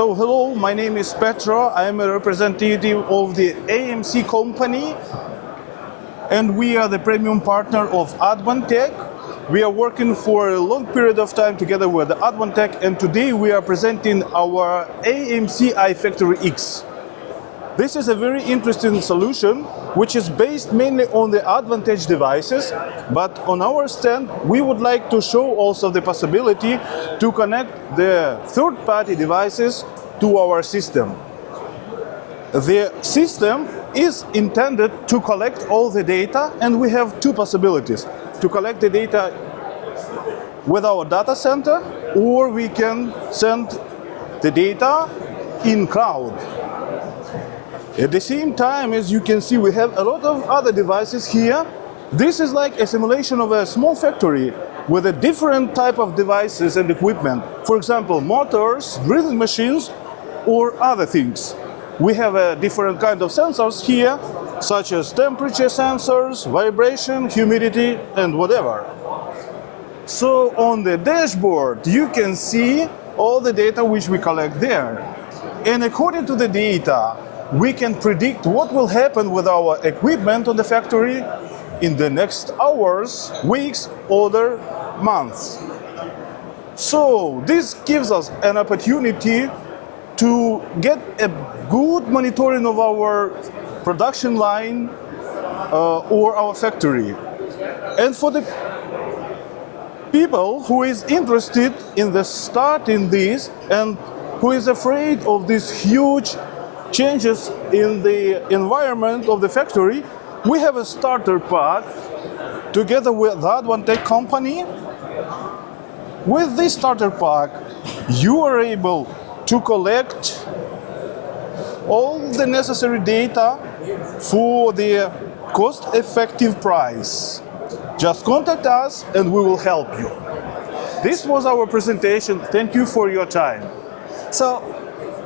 So hello, my name is Petro. I am a representative of the AMC company, and we are the premium partner of Advantech. We are working for a long period of time together with Advantech, and today we are presenting our AMC iFactoryX. This is a very interesting solution which is based mainly on the Advantech devices, but on our stand we would like to show also the possibility to connect the third-party devices to our system. The system is intended to collect all the data, and we have two possibilities: to collect the data with our data center, or we can send the data in cloud. At the same time, as you can see, we have a lot of other devices here. This is like a simulation of a small factory with a different type of devices and equipment. For example, motors, drilling machines, or other things. We have a different kind of sensors here, such as temperature sensors, vibration, humidity, and whatever. So on the dashboard, you can see all the data which we collect there. And according to the data, we can predict what will happen with our equipment on the factory in the next hours, weeks, or months. So this gives us an opportunity to get a good monitoring of our production line or our factory. And for the people who is interested in the starting this and who is afraid of these huge changes in the environment of the factory, we have a starter pack together with the Advantech company. With this starter pack, you are able to collect all the necessary data for the cost-effective price. Just contact us and we will help you. This was our presentation. Thank you for your time. So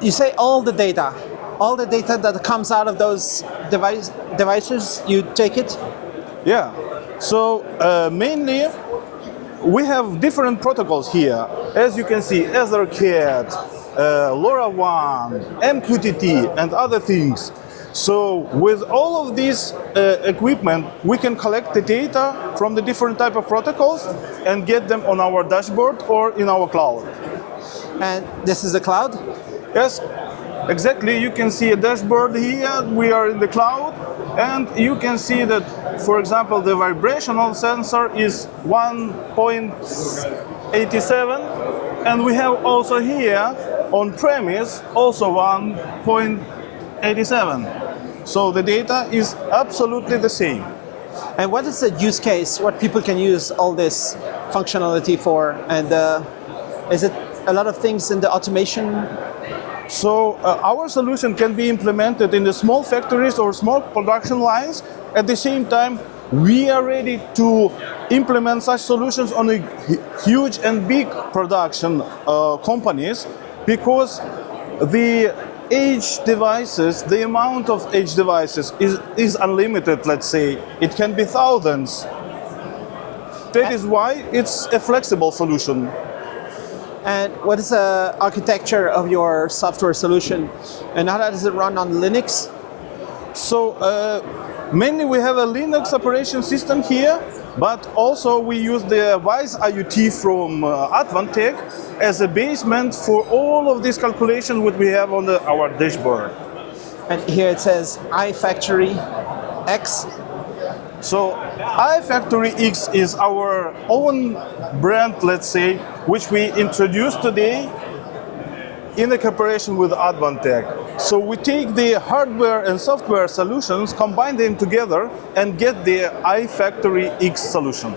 you say all the data that comes out of those devices, you take it? Yeah. So mainly we have different protocols here. As you can see, EtherCAT, LoRaWAN, MQTT, and other things. So with all of these equipment, we can collect the data from the different type of protocols and get them on our dashboard or in our cloud. And this is the cloud? Yes, exactly. You can see a dashboard here. We are in the cloud, and you can see that, for example, the vibrational sensor is 1.87, and we have also here on premise also 1.87. So the data is absolutely the same. And what is the use case? What people can use all this functionality for? And is it a lot of things in the automation? So our solution can be implemented in the small factories or small production lines. At the same time, we are ready to implement such solutions on a huge and big production companies, because the edge devices, the amount of edge devices is unlimited, let's say. It can be thousands. That is why it's a flexible solution. And what is the architecture of your software solution? And how does it run on Linux? So mainly we have a Linux operation system here, but also we use the Wise IoT from Advantech as a basement for all of this calculation what we have on our dashboard. And here it says iFactoryX. So iFactoryX is our own brand, let's say, which we introduced today in a cooperation with Advantech. So we take the hardware and software solutions, combine them together, and get the iFactoryX solution.